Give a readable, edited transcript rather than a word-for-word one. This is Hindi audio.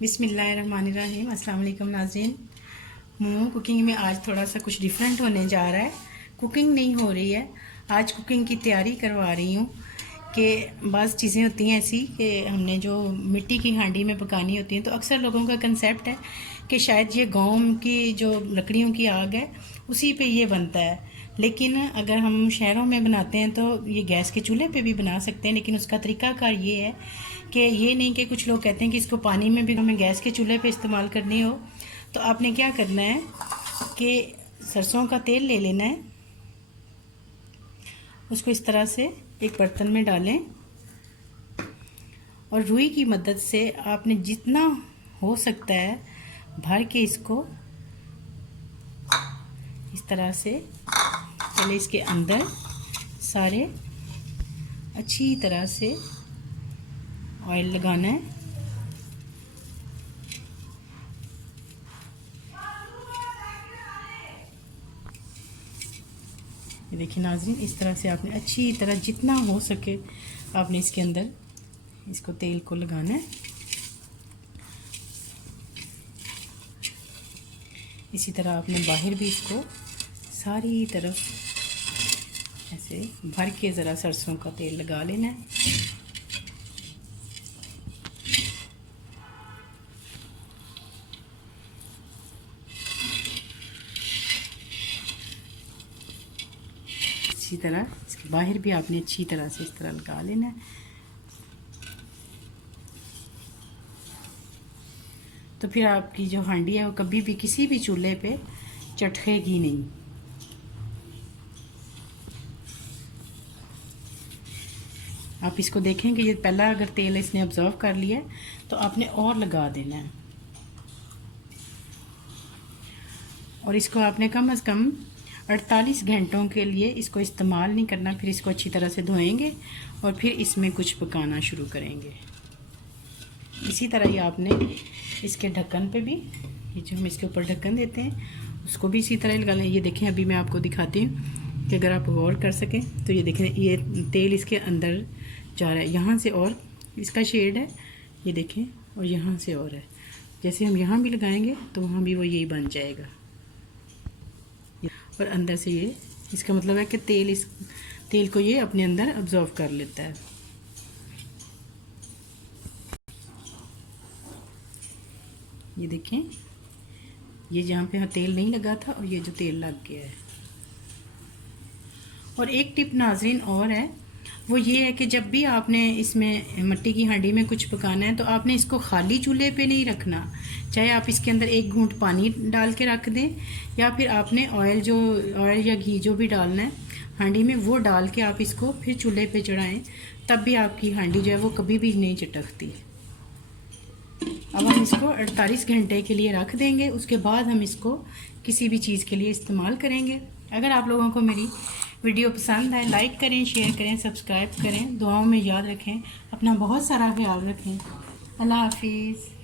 बिस्मिल्लाहिर्रहमानिर्रहीम। अस्सलाम वालेकुम नाज़रीन। मोमो कुकिंग में आज थोड़ा सा कुछ डिफरेंट होने जा रहा है। कुकिंग नहीं हो रही है, आज कुकिंग की तैयारी करवा रही हूँ कि बाज़ चीज़ें होती हैं ऐसी कि हमने जो मिट्टी की हांडी में पकानी होती हैं, तो अक्सर लोगों का कंसेप्ट है कि शायद ये गाँव की जो लकड़ियों की आग है उसी पे ये बनता है। लेकिन अगर हम शहरों में बनाते हैं तो ये गैस के चूल्हे पे भी बना सकते हैं, लेकिन उसका तरीक़ाकार ये है कि ये नहीं कि कुछ लोग कहते हैं कि इसको पानी में भी हमें गैस के चूल्हे पे इस्तेमाल करनी हो। तो आपने क्या करना है कि सरसों का तेल ले लेना है, उसको इस तरह से एक बर्तन में डालें और रुई की मदद से आपने जितना हो सकता है भर के इसको इस तरह से पहले इसके अंदर सारे अच्छी तरह से ऑयल लगाना है। ये देखिए नाज़रीन, इस तरह से आपने अच्छी तरह जितना हो सके आपने इसके अंदर इसको तेल को लगाना है। इसी तरह आपने बाहर भी इसको सारी तरफ ऐसे भर के ज़रा सरसों का तेल लगा लेना है। इसी तरह इसके बाहर भी आपने अच्छी तरह से इस तरह लगा लेना है। तो फिर आपकी जो हांडी है वो कभी भी किसी भी चूल्हे पे चटकेगी नहीं। आप इसको देखें कि ये पहला अगर तेल इसने ऑब्जर्व कर लिया है तो आपने और लगा देना है, और इसको आपने कम से कम 48 घंटों के लिए इसको इस्तेमाल नहीं करना। फिर इसको अच्छी तरह से धोएंगे और फिर इसमें कुछ पकाना शुरू करेंगे। इसी तरह ही आपने इसके ढक्कन पे भी, ये जो हम इसके ऊपर ढक्कन देते हैं उसको भी इसी तरह लगा लें। ये देखें, अभी मैं आपको दिखाती हूँ कि अगर आप गौर कर सकें तो ये देखें ये तेल इसके अंदर जा रहा है। यहाँ से और इसका शेड है, ये देखें, और यहाँ से और है। जैसे हम यहाँ भी लगाएंगे तो वहाँ भी वो यही बन जाएगा। और अंदर से ये, इसका मतलब है कि इस तेल को ये अपने अंदर अब्जॉर्व कर लेता है। ये देखें, ये जहाँ पे तेल नहीं लगा था और ये जो तेल लग गया है। और एक टिप नाज़रीन और है, वो ये है कि जब भी आपने इसमें मिट्टी की हांडी में कुछ पकाना है तो आपने इसको खाली चूल्हे पे नहीं रखना। चाहे आप इसके अंदर एक घूंट पानी डाल के रख दें, या फिर आपने ऑयल या घी जो भी डालना है हांडी में वो डाल के आप इसको फिर चूल्हे पे चढ़ाएं, तब भी आपकी हांडी जो है वो कभी भी नहीं चटकती। अब हम इसको 48 घंटे के लिए रख देंगे, उसके बाद हम इसको किसी भी चीज़ के लिए इस्तेमाल करेंगे। अगर आप लोगों को मेरी वीडियो पसंद आए, लाइक करें, शेयर करें, सब्सक्राइब करें, दुआओं में याद रखें, अपना बहुत सारा ख्याल रखें। अल्लाह हाफिज़।